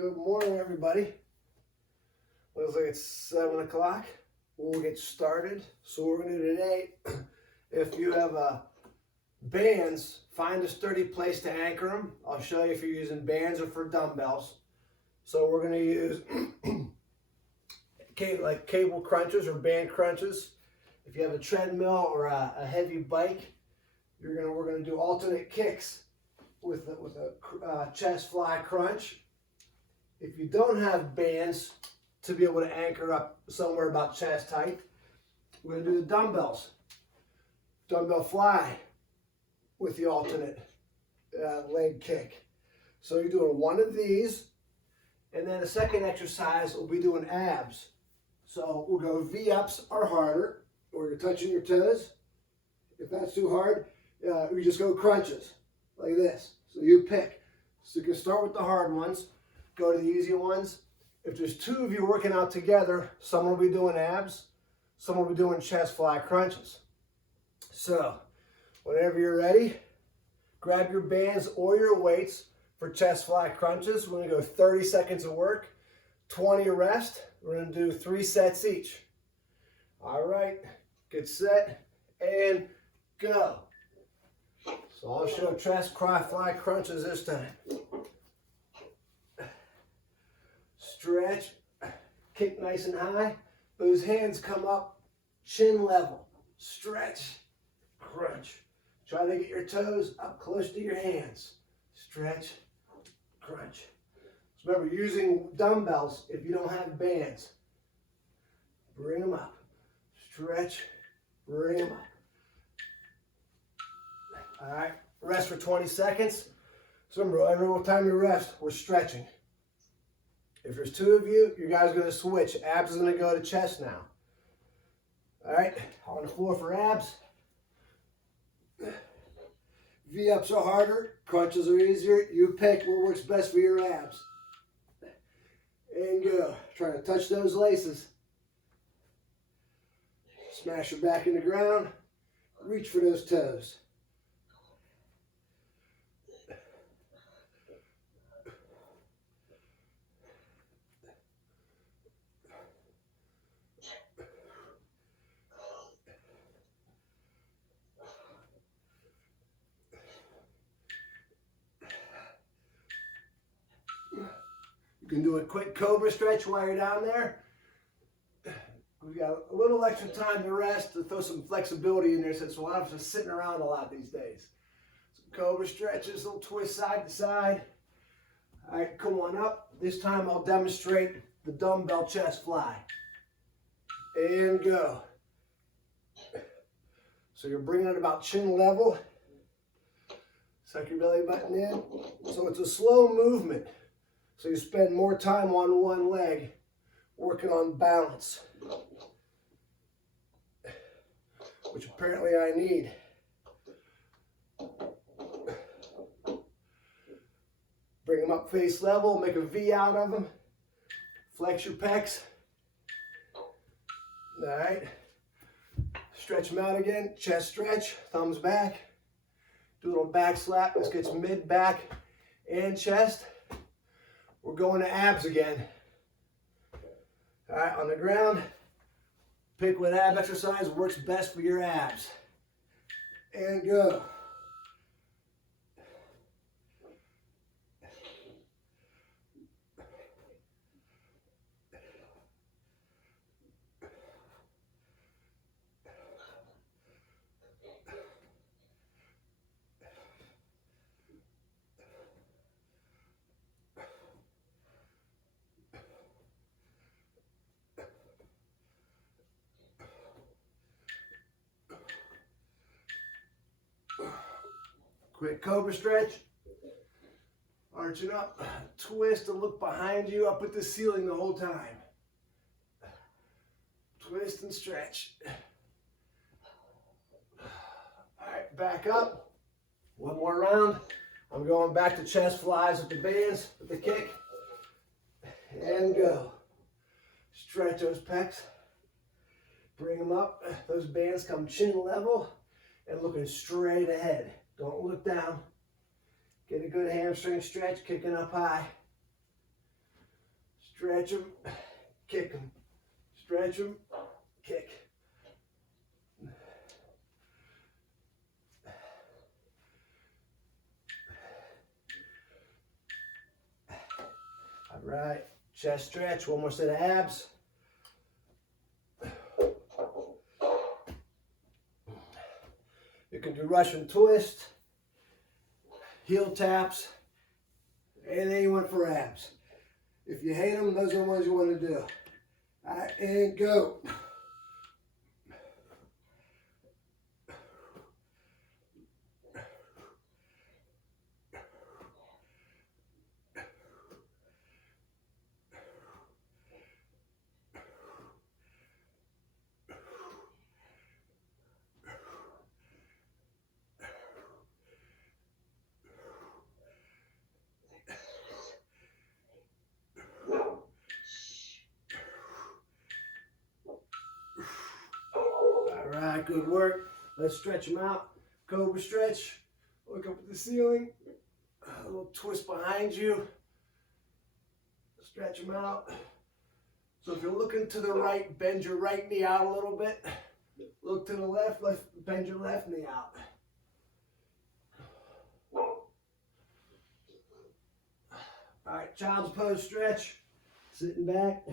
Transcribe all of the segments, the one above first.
Good morning, everybody. Looks like it's 7 o'clock. We'll get started. So what we're going to do today, if you have bands, find a sturdy place to anchor them. I'll show you if you're using bands or for dumbbells. So we're going to use like cable crunches or band crunches. If you have a treadmill or a heavy bike, we're going to do alternate kicks with a chest fly crunch. If you don't have bands to be able to anchor up somewhere about chest height, we're going to do the dumbbells. Dumbbell fly with the alternate leg kick. So you're doing one of these, and then the second exercise will be doing abs. So we'll go V-ups are harder, or you're touching your toes. If that's too hard, we just go crunches like this. So you pick. So you can start with the hard ones, go to the easy ones. If there's two of you working out together, someone will be doing abs, someone will be doing chest fly crunches. So whenever you're ready, grab your bands or your weights for chest fly crunches. We're going to go 30 seconds of work, 20 of rest. We're going to do 3 sets each. All right, get set and go. So I'll show chest fly crunches this time. Stretch, kick nice and high. Those hands come up, chin level. Stretch, crunch. Try to get your toes up close to your hands. Stretch, crunch. So remember, using dumbbells, if you don't have bands, bring them up. Stretch, bring them up. All right, rest for 20 seconds. So remember, every time you rest, we're stretching. If there's two of you, you guys are going to switch. Abs is going to go to chest now. All right, on the floor for abs. V-ups are harder, crunches are easier. You pick what works best for your abs. And go. Try to touch those laces. Smash your back in the ground. Reach for those toes. You can do a quick cobra stretch while you're down there. We've got a little extra time to rest, to throw some flexibility in there since a lot of us are sitting around a lot these days. Some cobra stretches, little twist side to side. All right, come on up. This time I'll demonstrate the dumbbell chest fly. And go. So you're bringing it about chin level. Suck your belly button in. So it's a slow movement. So you spend more time on one leg working on balance, which apparently I need. Bring them up face level, make a V out of them. Flex your pecs. All right. Stretch them out again. Chest stretch, thumbs back. Do a little back slap. This gets mid, back, and chest. We're going to abs again. All right, on the ground, pick what ab exercise works best for your abs. And go. Quick cobra stretch. Arching up, twist and look behind you, up at the ceiling the whole time. Twist and stretch. All right, back up. One more round. I'm going back to chest flies with the bands, with the kick. And go. Stretch those pecs. Bring them up. Those bands come chin level and looking straight ahead. Don't look down. Get a good hamstring stretch, kicking up high. Stretch them, kick them. Stretch them, kick. All right, chest stretch, one more set of abs. You can do Russian twist, heel taps, anything you want for abs. If you hate them, those are the ones you want to do. All right, and go. All right, good work. Let's stretch them out. Cobra stretch. Look up at the ceiling. A little twist behind you. Stretch them out. So if you're looking to the right, bend your right knee out a little bit. Look to the left, bend your left knee out. All right, child's pose stretch. Sitting back.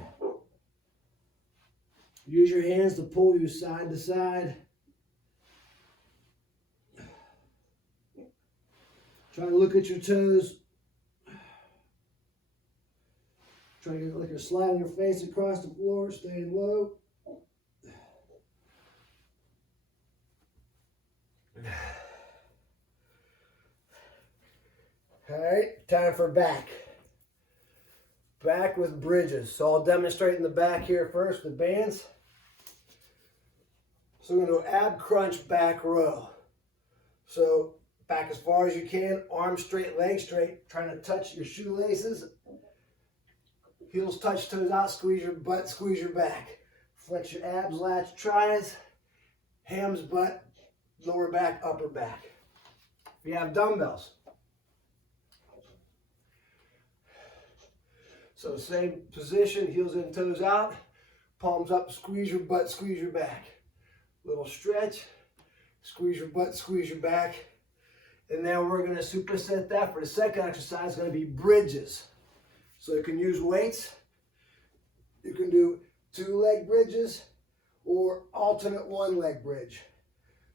Use your hands to pull you side to side. Try to look at your toes. Try to get like you're sliding your face across the floor, staying low. All right, time for back. Back with bridges. So I'll demonstrate in the back here first, the bands. So we're going to do ab crunch back row. So back as far as you can, arms straight, legs straight, trying to touch your shoelaces. Heels touch, toes out, squeeze your butt, squeeze your back. Flex your abs, lats, tries, hams, butt, lower back, upper back. If you have dumbbells. So same position, heels in, toes out, palms up, squeeze your butt, squeeze your back. Little stretch, squeeze your butt, squeeze your back. And then we're going to superset that for the second exercise. It's going to be bridges. So you can use weights. You can do 2-leg bridges or alternate 1-leg bridge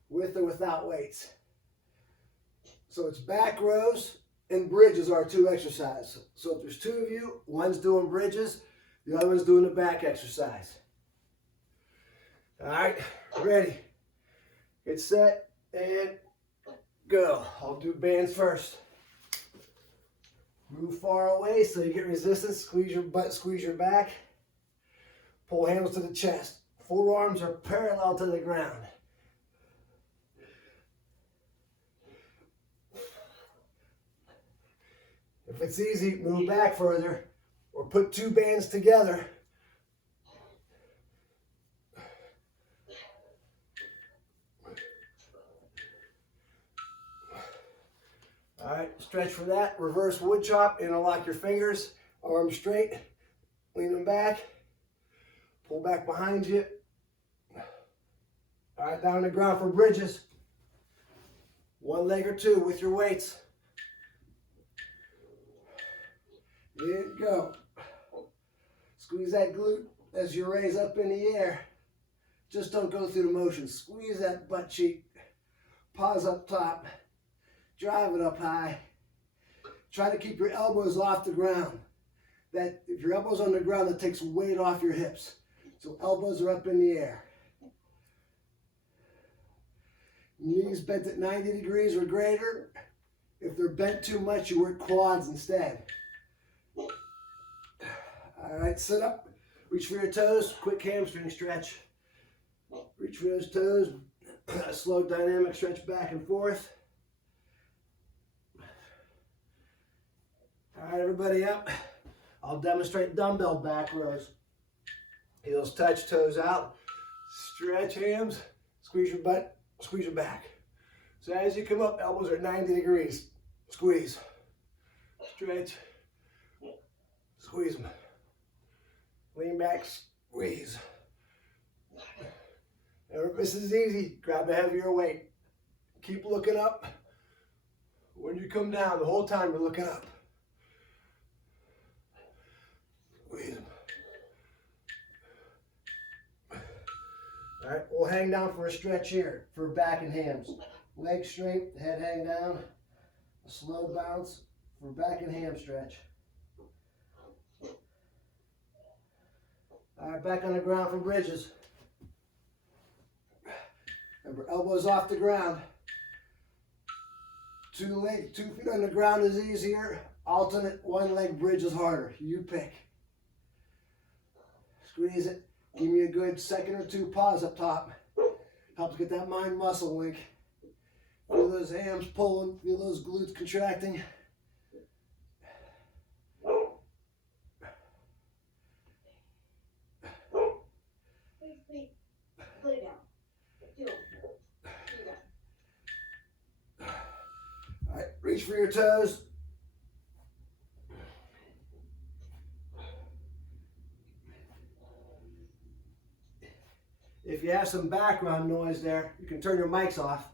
with or without weights. So it's back rows and bridges are 2 exercises. So if there's 2 of you, one's doing bridges, the other one's doing the back exercise. All right, ready, get set, and go. I'll do bands first. Move far away so you get resistance. Squeeze your butt, squeeze your back. Pull hands to the chest. Forearms are parallel to the ground. If it's easy, move back further or put 2 bands together. All right, stretch for that. Reverse wood chop, interlock your fingers, arms straight, lean them back, pull back behind you. All right, down on the ground for bridges. 1 leg or 2 with your weights. And go. Squeeze that glute as you raise up in the air. Just don't go through the motion. Squeeze that butt cheek. Pause up top. Drive it up high. Try to keep your elbows off the ground. That if your elbows on the ground, that takes weight off your hips. So elbows are up in the air. Knees bent at 90 degrees or greater. If they're bent too much, you work quads instead. All right, sit up. Reach for your toes. Quick hamstring stretch. Reach for those toes. Slow dynamic stretch back and forth. All right, everybody up. I'll demonstrate dumbbell back rows. Heels touch, toes out. Stretch hams. Squeeze your butt. Squeeze your back. So as you come up, elbows are 90 degrees. Squeeze. Stretch. Squeeze them. Lean back, squeeze. And this is easy. Grab a heavier weight. Keep looking up. When you come down, the whole time you're looking up. Squeeze. All right, we'll hang down for a stretch here for back and hams. Legs straight, head hang down. A slow bounce for back and ham stretch. All right, back on the ground for bridges. Remember, elbows off the ground. 2 feet on the ground is easier. Alternate one leg bridge is harder. You pick. Squeeze it. Give me a good second or 2 pause up top. Helps get that mind muscle link. Feel those hams pulling. Feel those glutes contracting. Wait. Put it down. Do it. All right, reach for your toes. If you have some background noise there, you can turn your mics off.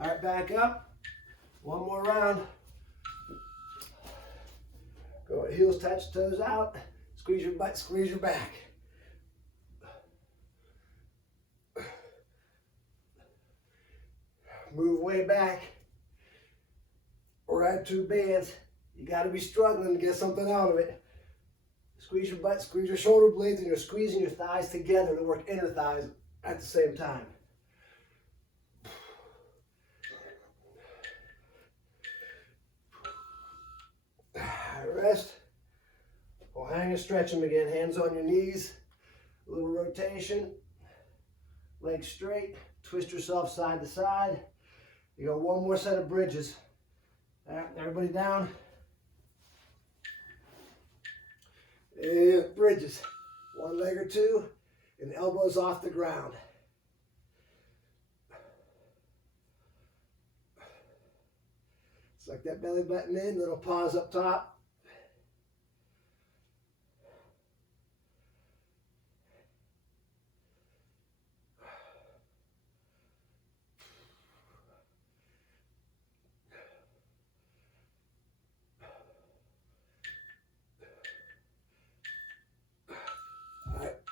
All right, back up. One more round. Go heels touch, toes out. Squeeze your butt, squeeze your back. Move way back. Or add 2 bands. You got to be struggling to get something out of it. Squeeze your butt, squeeze your shoulder blades, and you're squeezing your thighs together to work inner thighs at the same time. Rest. We'll hang and stretch them again. Hands on your knees. A little rotation. Legs straight. Twist yourself side to side. You got one more set of bridges. All right, everybody down. And bridges. 1 leg or 2, and elbows off the ground. Suck that belly button in, little pause up top.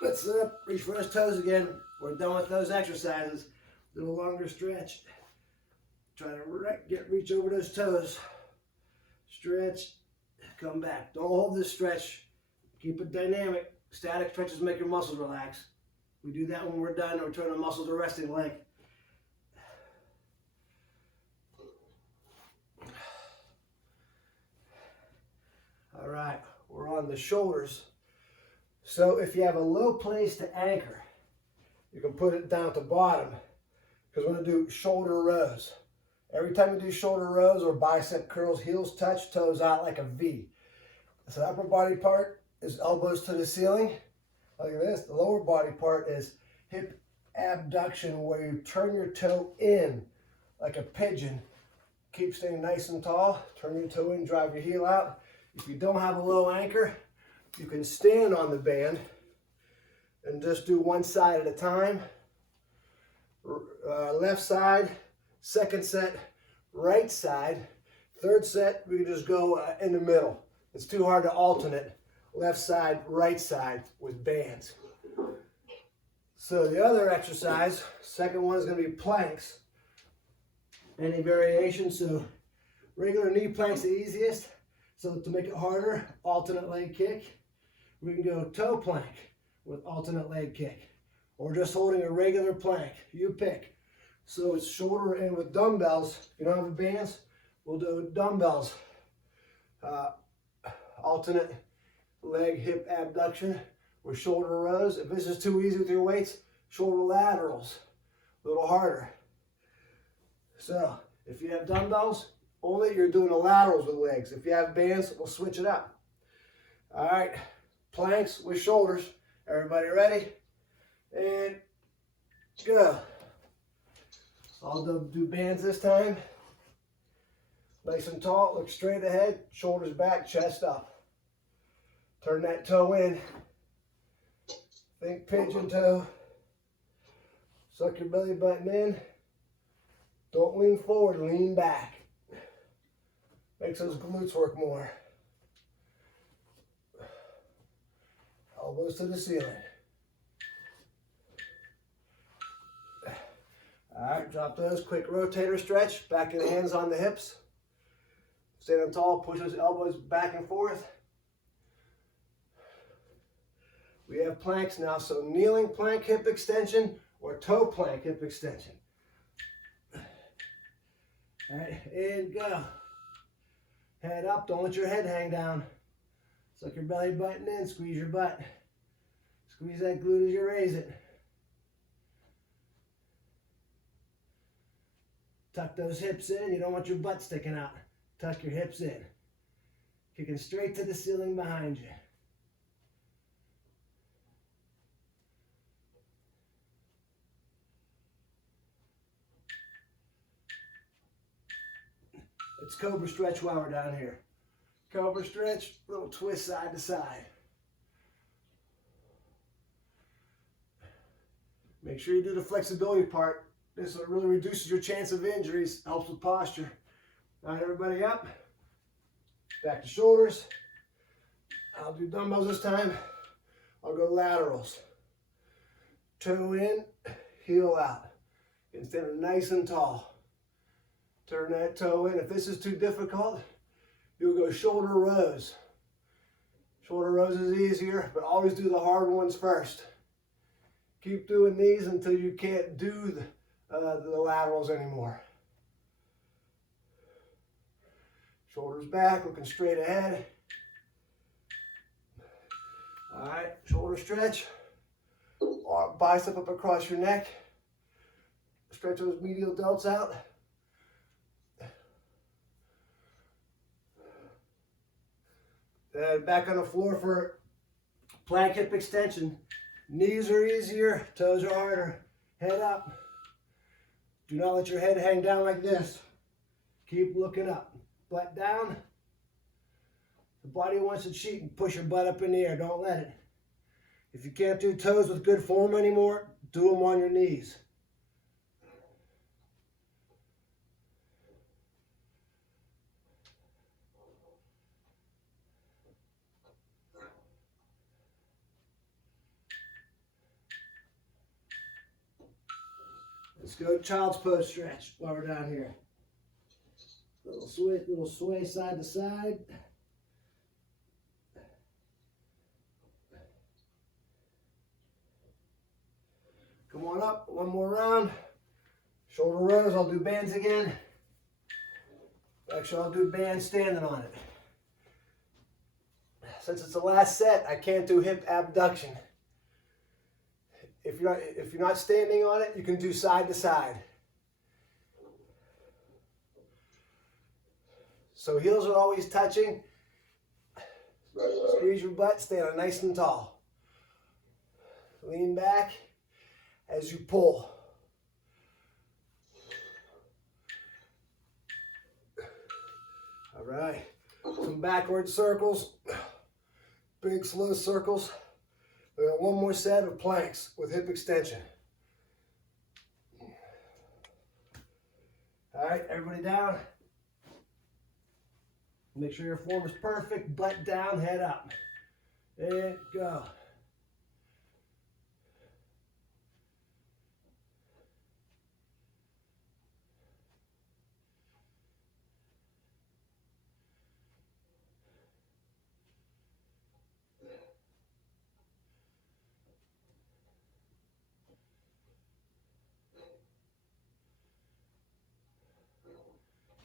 Let's reach for those toes again. We're done with those exercises. A little longer stretch. Try to reach over those toes. Stretch, come back. Don't hold this stretch. Keep it dynamic. Static stretches make your muscles relax. We do that when we're done. Return the muscles to resting length. All right, we're on the shoulders. So if you have a low place to anchor, you can put it down at the bottom, because we're going to do shoulder rows. Every time you do shoulder rows or bicep curls, heels touch, toes out like a V. So the upper body part is elbows to the ceiling, like this. The lower body part is hip abduction, where you turn your toe in like a pigeon. Keep staying nice and tall. Turn your toe in, drive your heel out. If you don't have a low anchor, you can stand on the band and just do one side at a time. Left side, second set, right side. Third set, we can just go in the middle. It's too hard to alternate left side, right side with bands. So the other exercise, second one is going to be planks. Any variation, so regular knee plank's the easiest. So to make it harder, alternate leg kick. We can go toe plank with alternate leg kick, or just holding a regular plank. You pick. So it's shoulder in with dumbbells. If you don't have the bands, we'll do dumbbells. Alternate leg hip abduction with shoulder rows. If this is too easy with your weights, shoulder laterals. A little harder. So if you have dumbbells, only you're doing the laterals with legs. If you have bands, we'll switch it up. All right. Planks with shoulders. Everybody ready? And go. I'll do bands this time. Nice and tall, look straight ahead, shoulders back, chest up. Turn that toe in. Think pigeon toe. Suck your belly button in. Don't lean forward, lean back. Makes those glutes work more. Elbows to the ceiling. All right, drop those. Quick rotator stretch. Back of the hands on the hips. Standing tall, push those elbows back and forth. We have planks now, so kneeling plank hip extension or toe plank hip extension. All right, and go. Head up, don't let your head hang down. Suck your belly button in, squeeze your butt. Squeeze that glute as you raise it. Tuck those hips in, you don't want your butt sticking out. Tuck your hips in. Kicking straight to the ceiling behind you. Let's cobra stretch while we're down here. Cobra stretch, little twist side to side. Make sure you do the flexibility part. This really reduces your chance of injuries, helps with posture. All right, everybody up. Back to shoulders. I'll do dumbbells this time. I'll go laterals. Toe in, heel out. Get standing nice and tall. Turn that toe in. If this is too difficult, you'll go shoulder rows. Shoulder rows is easier, but always do the hard ones first. Keep doing these until you can't do the laterals anymore. Shoulders back, looking straight ahead. All right, shoulder stretch. Bicep up across your neck. Stretch those medial delts out. Back on the floor for plank hip extension. Knees are easier, toes are harder. Head up. Do not let your head hang down like this. Keep looking up. Butt down. The body wants to cheat and push your butt up in the air. Don't let it. If you can't do toes with good form anymore, do them on your knees. Let's go child's pose stretch while we're down here. Little sway side to side. Come on up, one more round. Shoulder rows, I'll do bands again. Actually, I'll do bands standing on it. Since it's the last set, I can't do hip abduction. If you're not standing on it, you can do side to side. So heels are always touching. Squeeze your butt, stand nice and tall. Lean back as you pull. All right, some backward circles, big slow circles. We got one more set of planks with hip extension. All right, everybody down. Make sure your form is perfect, butt down, head up. And go.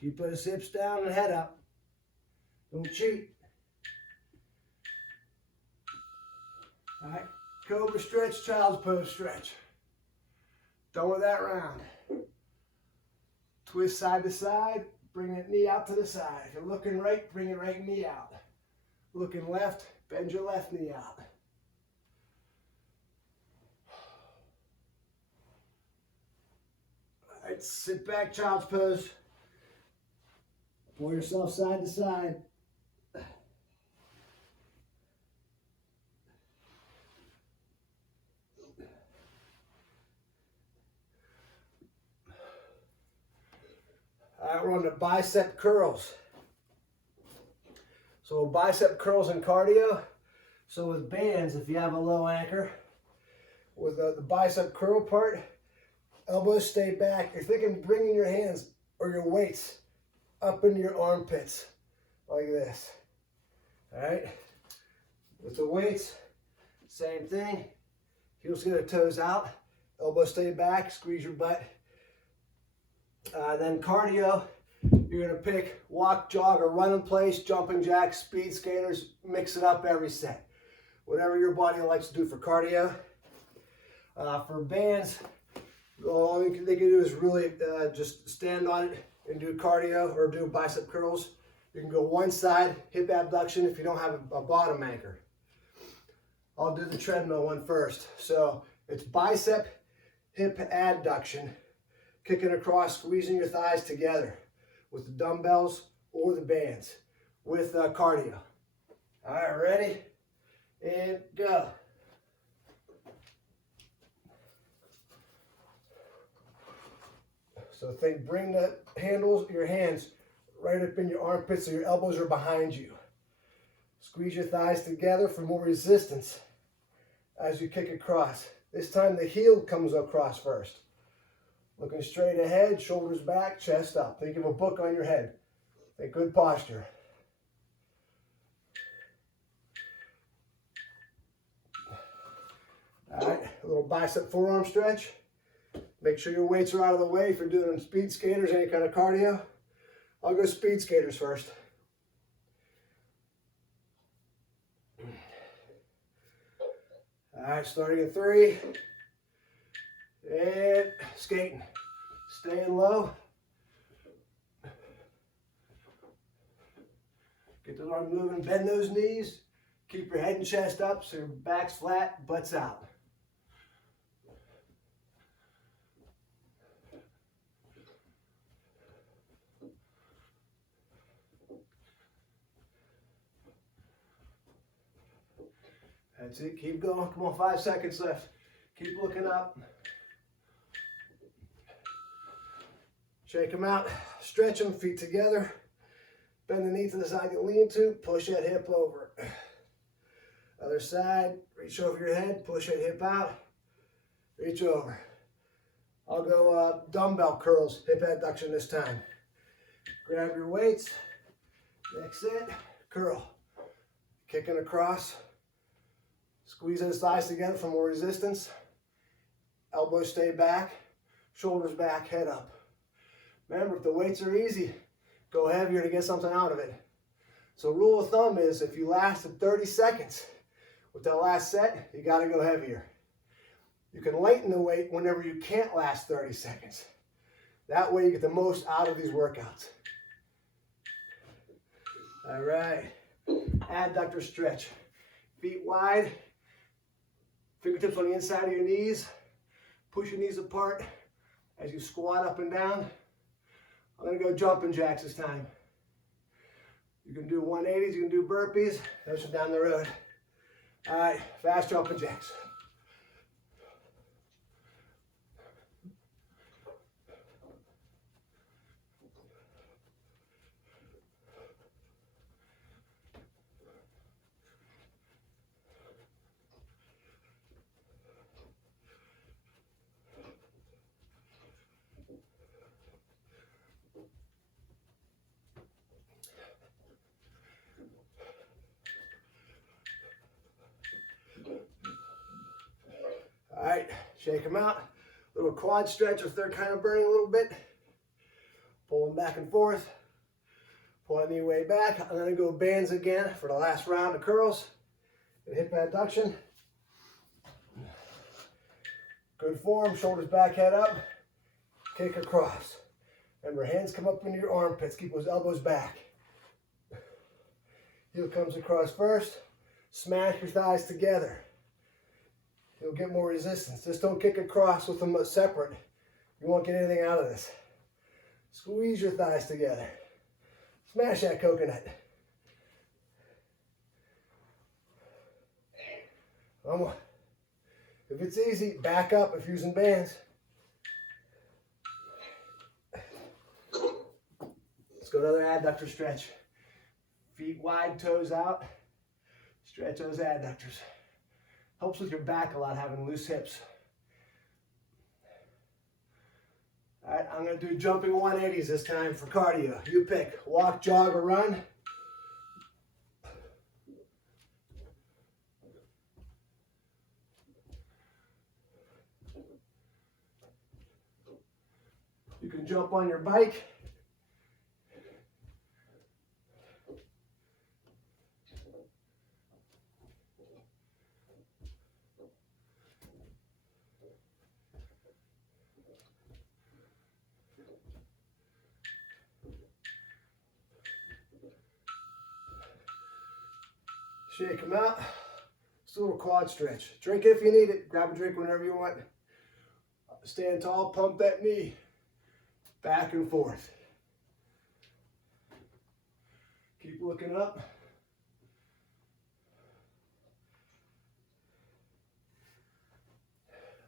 Keep those hips down and head up. Don't cheat. All right, cobra stretch, child's pose stretch. Done with that round. Twist side to side, bring that knee out to the side. If you're looking right, bring your right knee out. Looking left, bend your left knee out. All right, sit back, child's pose. Pull yourself side to side. we're on the bicep curls. So bicep curls and cardio. So with bands, if you have a low anchor, with the bicep curl part, elbows stay back. You're thinking bringing your hands or your weights up into your armpits like this. All right. With the weights, same thing. Heels get the toes out, elbows stay back, squeeze your butt. Then cardio, you're gonna pick walk, jog, or run in place, jumping jacks, speed skaters, mix it up every set. Whatever your body likes to do for cardio. For bands, all they can do is really just stand on it and do cardio or do bicep curls. You can go one side, hip abduction if you don't have a bottom anchor. I'll do the treadmill one first. So it's bicep, hip adduction, kicking across, squeezing your thighs together with the dumbbells or the bands with cardio. All right, ready? And go. So bring the handles, your hands right up in your armpits so your elbows are behind you. Squeeze your thighs together for more resistance as you kick across. This time the heel comes across first. Looking straight ahead, shoulders back, chest up. Think of a book on your head. Think good posture. All right, a little bicep forearm stretch. Make sure your weights are out of the way if you're doing speed skaters, any kind of cardio. I'll go speed skaters first. All right, starting at 3. And skating. Staying low. Get the arm moving, bend those knees. Keep your head and chest up so your back's flat, butt's out. That's it, keep going. Come on, 5 seconds left. Keep looking up. Shake them out, stretch them, feet together. Bend the knee to the side you lean to, push that hip over. Other side, reach over your head, push that hip out, reach over. I'll go dumbbell curls, hip adduction this time. Grab your weights, next set, curl. Kicking across, squeeze those thighs together for more resistance. Elbows stay back, shoulders back, head up. Remember, if the weights are easy, go heavier to get something out of it. So rule of thumb is if you lasted 30 seconds with that last set, you got to go heavier. You can lighten the weight whenever you can't last 30 seconds. That way you get the most out of these workouts. All right, adductor stretch. Feet wide, fingertips on the inside of your knees. Push your knees apart as you squat up and down. I'm going to go jumping jacks this time. You can do 180s, you can do burpees. Those are down the road. All right, fast jumping jacks. All right, shake them out. Little quad stretch if they're kind of burning a little bit. Pull them back and forth. Pull that knee way back. I'm going to go bands again for the last round of curls and hip adduction. Good form, shoulders back, head up. Kick across. Remember, hands come up into your armpits. Keep those elbows back. Heel comes across first. Smash your thighs together. You'll get more resistance. Just don't kick across with them separate. You won't get anything out of this. Squeeze your thighs together. Smash that coconut. One more. If it's easy, back up if using bands. go another adductor stretch. Feet wide, toes out. Stretch those adductors. Helps with your back a lot, having loose hips. All right, I'm going to do jumping 180s this time for cardio. You pick, walk, jog, or run. You can jump on your bike. Shake them out. Just a little quad stretch. Drink if you need it. Grab a drink whenever you want. Stand tall, pump that knee. Back and forth. Keep looking up.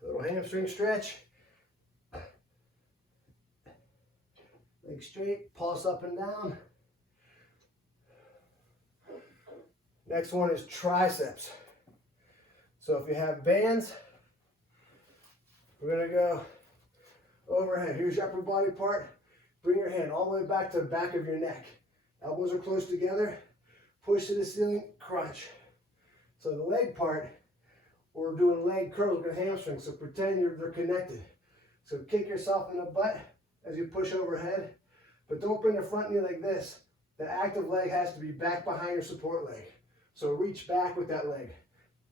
Little hamstring stretch. Leg straight, pulse up and down. Next one is triceps. So if you have bands, we're going to go overhead. Here's your upper body part. Bring your hand all the way back to the back of your neck. Elbows are close together. Push to the ceiling, crunch. So the leg part, we're doing leg curls with hamstrings, so pretend they're connected. So kick yourself in the butt as you push overhead, but don't bring the front knee like this. The active leg has to be back behind your support leg. So reach back with that leg.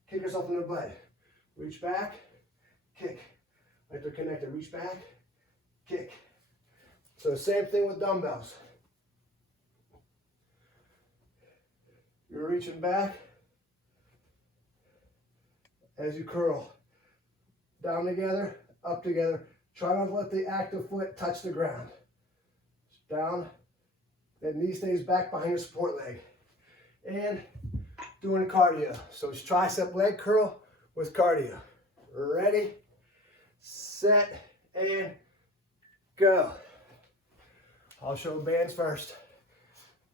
Kick yourself in the butt. Reach back, kick. Like they're connected. Reach back, kick. So same thing with dumbbells. You're reaching back as you curl. Down together, up together. Try not to let the active foot touch the ground. Down. That knee stays back behind your support leg. And doing cardio. So it's tricep leg curl with cardio. Ready, set, and go. I'll show bands first.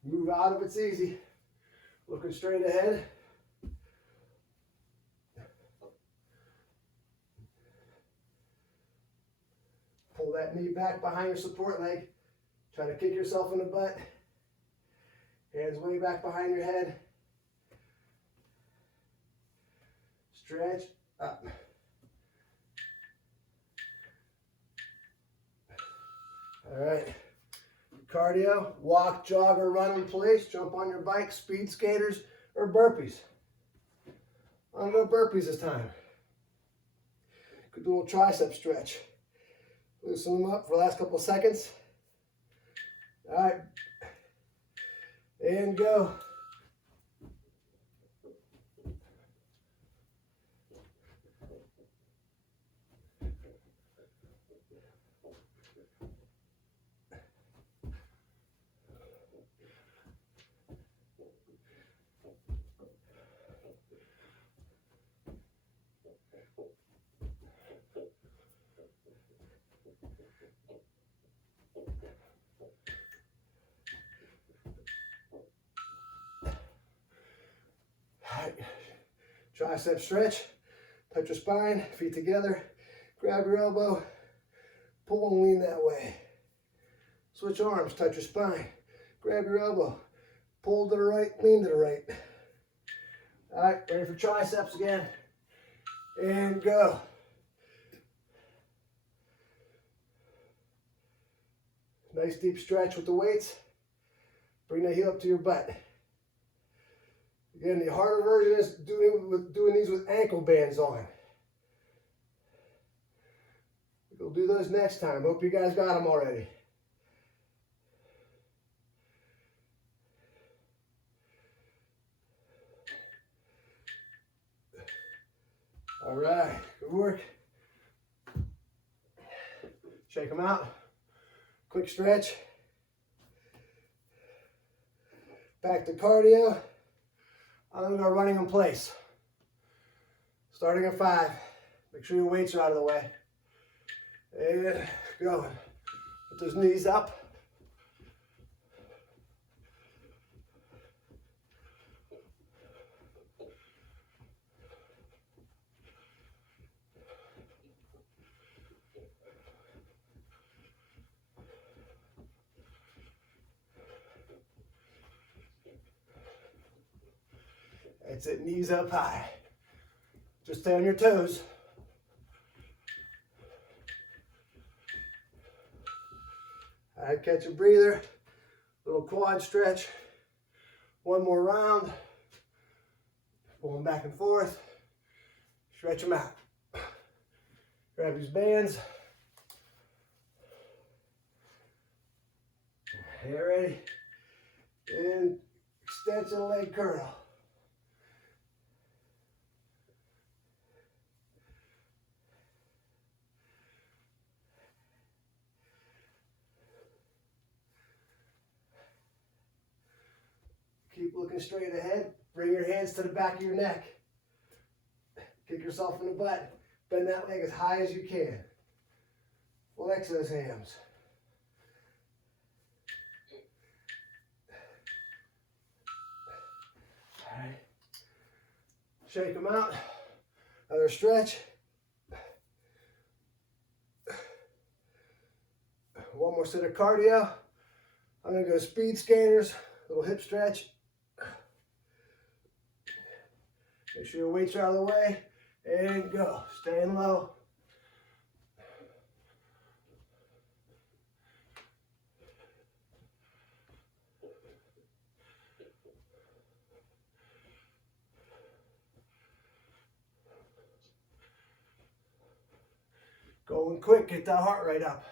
Move out if it's easy. Looking straight ahead. Pull that knee back behind your support leg. Try to kick yourself in the butt. Hands way back behind your head. Stretch up. All right. Cardio, walk, jog, or run in place. Jump on your bike, speed skaters, or burpees. I'm going to go burpees this time. Could do a little tricep stretch. Loosen them up for the last couple of seconds. All right. And go. Tricep stretch, touch your spine, feet together, grab your elbow, pull and lean that way. Switch arms, touch your spine, grab your elbow, pull to the right, lean to the right. All right, ready for triceps again, and go. Nice deep stretch with the weights. Bring the heel up to your butt. Again, the harder version is doing these with ankle bands on. We'll do those next time. Hope you guys got them already. All right, good work. Shake them out. Quick stretch. Back to cardio. I'm going to go running in place. Starting at 5. Make sure your weights are out of the way. And going. Put those knees up. That's it, knees up high. Just stay on your toes. All right, catch a breather. Little quad stretch. One more round. Going back and forth. Stretch them out. Grab these bands. Get ready. And extension leg curl. Keep looking straight ahead. Bring your hands to the back of your neck. Kick yourself in the butt. Bend that leg as high as you can. Flex those hams. All right. Shake them out. Another stretch. One more set of cardio. I'm going to go speed scanners. Little hip stretch. Make sure your weights are out of the way. And go. Staying low. Going quick. Get that heart rate up.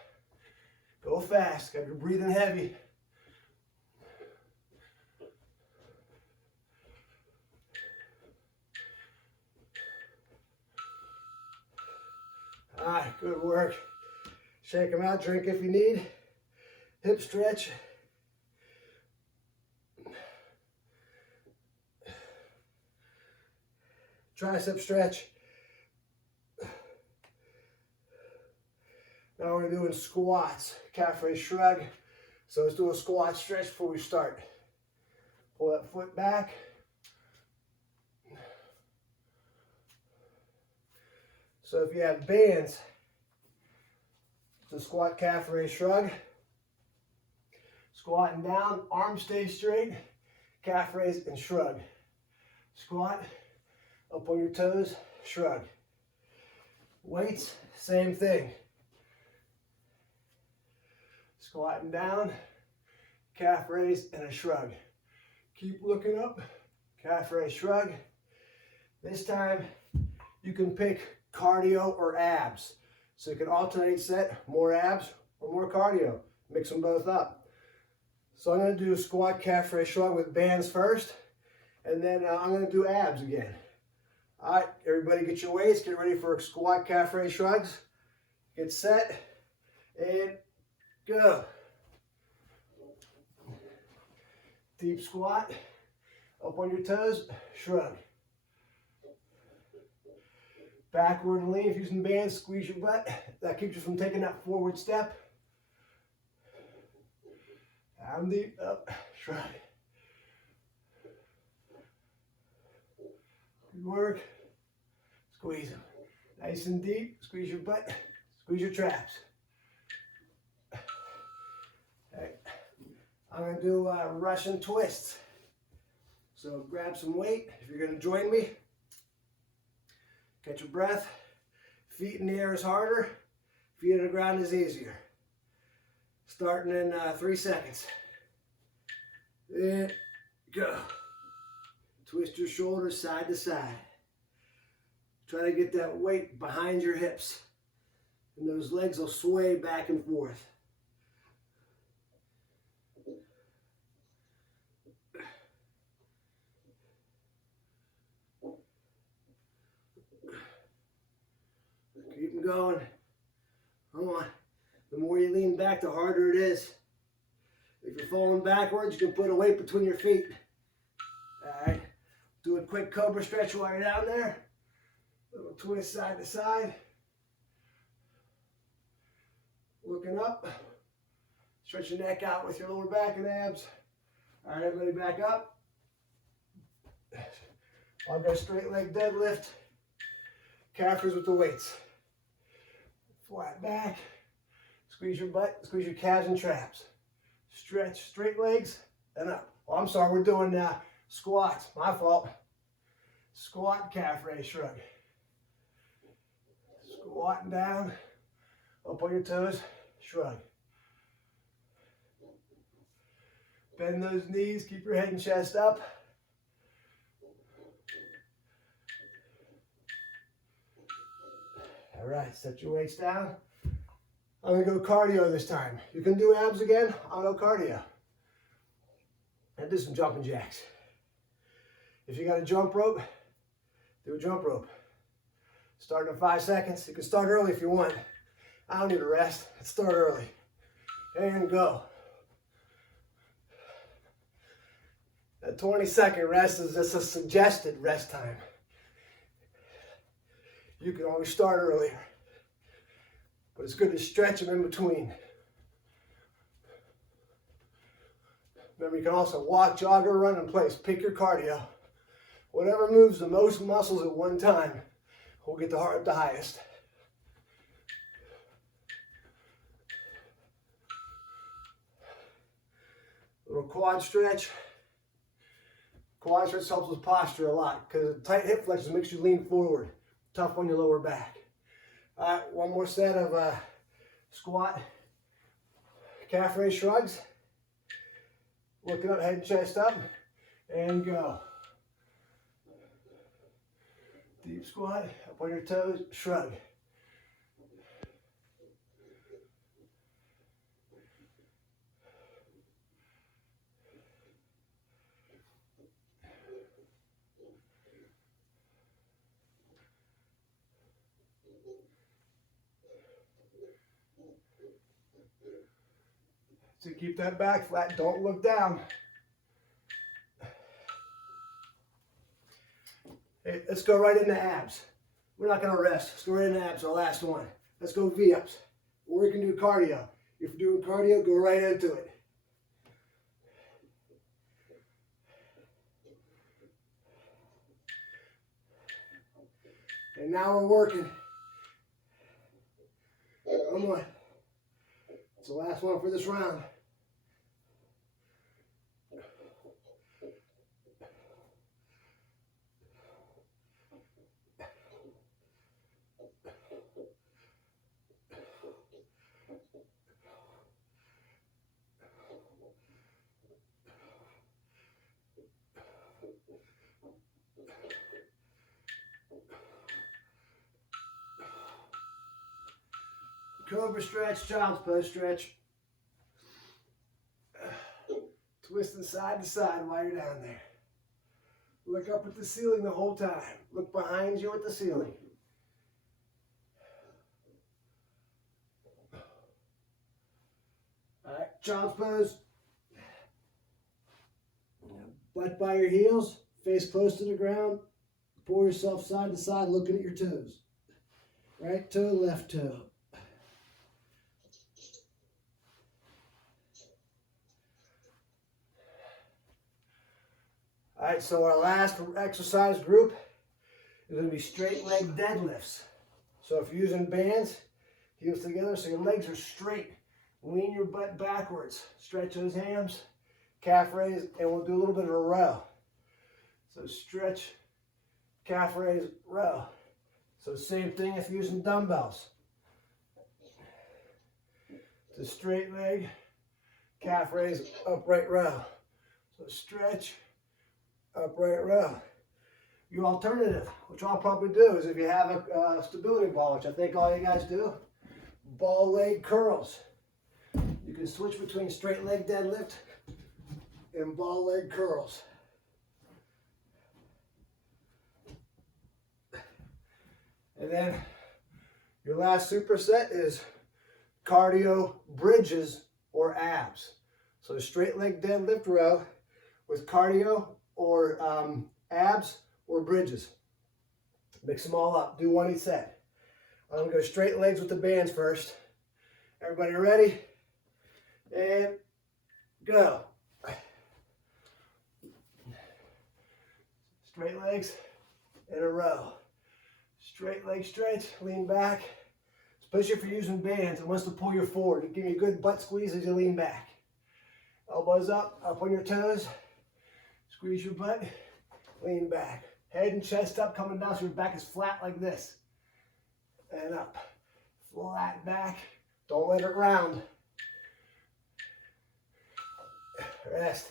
Go fast. Got your breathing heavy. All right, good work. Shake them out, drink if you need. Hip stretch. Tricep stretch. Now we're doing squats, calf raise shrug. So let's do a squat stretch before we start. Pull that foot back. So if you have bands, it's a squat calf raise shrug. Squatting down, arms stay straight, calf raise and shrug. Squat, up on your toes, shrug. Weights, same thing. Squatting down, calf raise and a shrug. Keep looking up, calf raise, shrug. This time you can pick cardio or abs. So you can alternate set, more abs or more cardio. Mix them both up. So I'm going to do a squat calf raise shrug with bands first, and then I'm going to do abs again. All right, everybody get your weights, get ready for squat calf raise shrugs. Get set, and go. Deep squat, up on your toes, shrug. Backward lean, if you're using bands, squeeze your butt. That keeps you from taking that forward step. Down deep, up, shrug. Good work. Squeeze them. Nice and deep, squeeze your butt, squeeze your traps. Okay. I'm going to do Russian twists. So grab some weight if you're going to join me. Catch your breath. Feet in the air is harder. Feet on the ground is easier. Starting in 3 seconds. And go. Twist your shoulders side to side. Try to get that weight behind your hips. And those legs will sway back and forth. Keep them going. Come on. The more you lean back, the harder it is. If you're falling backwards, you can put a weight between your feet. All right. Do a quick cobra stretch while you're down there. Little twist side to side. Looking up. Stretch your neck out with your lower back and abs. All right, everybody back up. I'll go straight leg deadlift. Calfers with the weights. Flat back. Squeeze your butt, squeeze your calves and traps. Stretch straight legs and up. Oh, I'm sorry, we're doing squats. My fault. Squat, calf raise, shrug. Squatting down, up on your toes, shrug. Bend those knees, keep your head and chest up. All right, set your weights down. I'm gonna go cardio this time. You can do abs again, I'll go cardio. And do some jumping jacks. If you got a jump rope, do a jump rope. Start in 5 seconds. You can start early if you want. I don't need a rest. Let's start early. And go. That 20-second rest is just a suggested rest time. You can always start earlier. But it's good to stretch them in between. Remember, you can also walk, jog, or run in place. Pick your cardio. Whatever moves the most muscles at one time will get the heart the highest. Little quad stretch. Quad stretch helps with posture a lot because tight hip flexors makes you lean forward. Tough on your lower back. All right, one more set of squat, calf raise shrugs. Looking up, head and chest up, and go. Deep squat, up on your toes, shrug. So keep that back flat, don't look down. Hey, let's go right into abs. We're not gonna rest, let's go right into abs, our last one. Let's go V-ups, or we can do cardio. If you're doing cardio, go right into it. And now we're working. Come on. It's the last one for this round. Cobra stretch, child's pose stretch. Twisting side to side while you're down there. Look up at the ceiling the whole time. Look behind you at the ceiling. All right, child's pose. Butt by your heels, face close to the ground. Pull yourself side to side, looking at your toes. Right toe, left toe. All right, so our last exercise group is going to be straight leg deadlifts. So if you're using bands, heels together so your legs are straight. Lean your butt backwards. Stretch those hams, calf raise, and we'll do a little bit of a row. So stretch, calf raise, row. So same thing if you're using dumbbells. It's a straight leg, calf raise, upright row. So stretch, upright row. Your alternative, which I'll probably do, is if you have a stability ball, which I think all you guys do, ball leg curls. You can switch between straight leg deadlift and ball leg curls. And then your last superset is cardio bridges or abs. So straight leg deadlift row with cardio or abs or bridges. Mix them all up. Do one each set. I'm going to go straight legs with the bands first. Everybody ready? And go. Straight legs in a row. Straight leg stretch, lean back. Especially if you're using bands, it wants to pull you forward. Give you a good butt squeeze as you lean back. Elbows up on your toes. Squeeze your butt, lean back. Head and chest up, coming down so your back is flat like this. And up. Flat back. Don't let it round. Rest.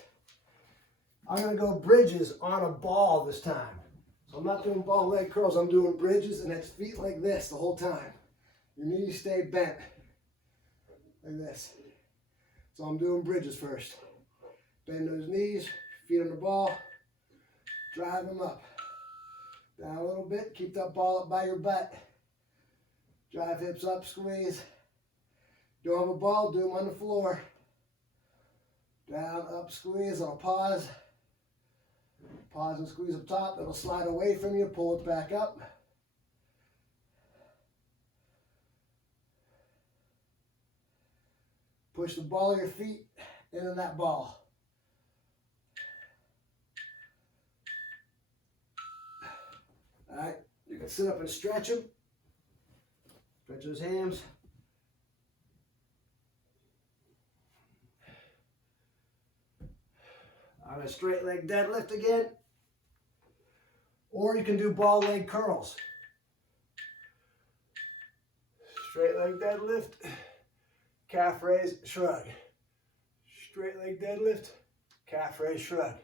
I'm going to go bridges on a ball this time. So I'm not doing ball leg curls. I'm doing bridges, and that's feet like this the whole time. Your knees stay bent like this. So I'm doing bridges first. Bend those knees, feet on the ball, drive them up. Down a little bit, keep that ball up by your butt. Drive hips up, squeeze. Don't have a ball, do them on the floor. Down, up, squeeze, I'll pause. Pause and squeeze up top, it'll slide away from you, pull it back up. Push the ball of your feet into that ball. All right, you can sit up and stretch them. Stretch those hams. On a straight leg deadlift again. Or you can do ball leg curls. Straight leg deadlift. Calf raise, shrug. Straight leg deadlift, calf raise, shrug.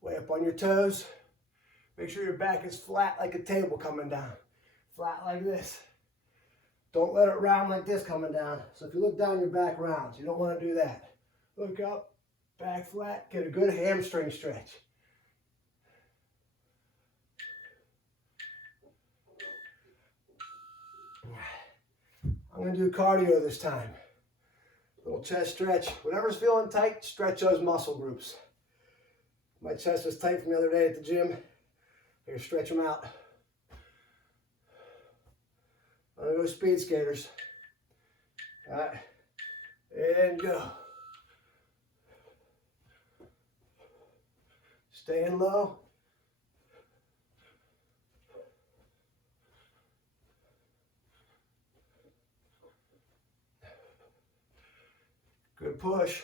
Way up on your toes. Make sure your back is flat like a table coming down. Flat like this. Don't let it round like this coming down. So if you look down, your back rounds. You don't want to do that. Look up, back flat, get a good hamstring stretch. I'm going to do cardio this time. Little chest stretch. Whatever's feeling tight, stretch those muscle groups. My chest was tight from the other day at the gym. Here, stretch them out. I'm going to go speed skaters. All right. And go. Staying low. Good push.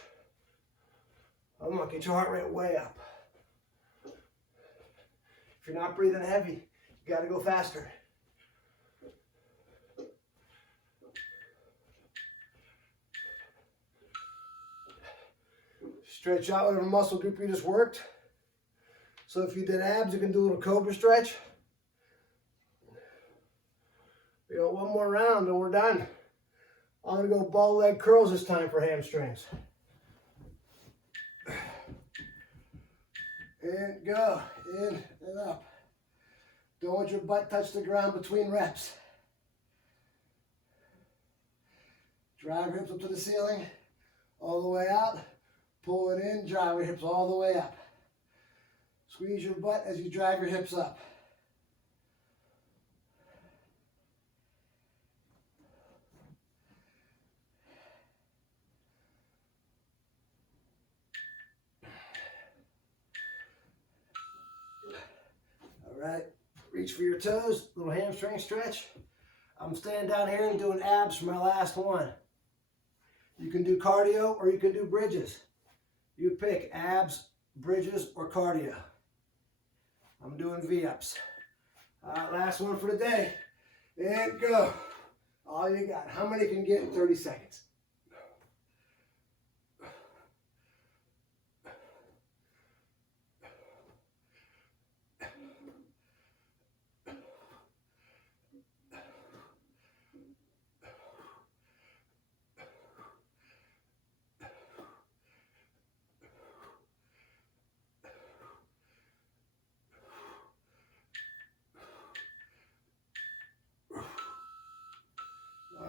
I'm gonna get your heart rate way up. If you're not breathing heavy, you gotta go faster. Stretch out whatever muscle group you just worked. So if you did abs, you can do a little cobra stretch. We got one more round and we're done. I'm going to go ball leg curls this time for hamstrings. And go, in and up. Don't want your butt touch the ground between reps. Drive your hips up to the ceiling, all the way out. Pull it in, drive your hips all the way up. Squeeze your butt as you drive your hips up. All right, reach for your toes, little hamstring stretch. I'm staying down here and doing abs for my last one. You can do cardio or you can do bridges. You pick abs, bridges, or cardio. I'm doing V-ups. All right, last one for the day. And go. All you got. How many can get in 30 seconds?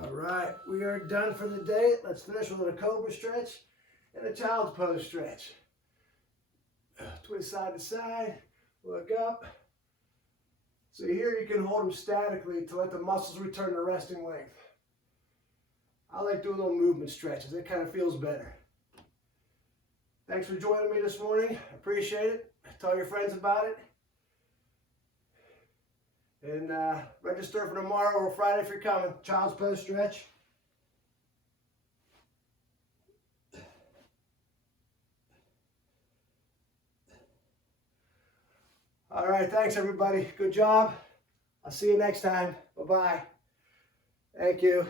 All right, we are done for the day. Let's finish with a cobra stretch and a child's pose stretch. Twist side to side, look up. So here you can hold them statically to let the muscles return to resting length. I like doing little movement stretches. It kind of feels better. Thanks for joining me this morning. Appreciate it. Tell your friends about it. And register for tomorrow or Friday if you're coming. Child's pose stretch. All right, thanks everybody. Good job. I'll see you next time. Bye-bye. Thank you.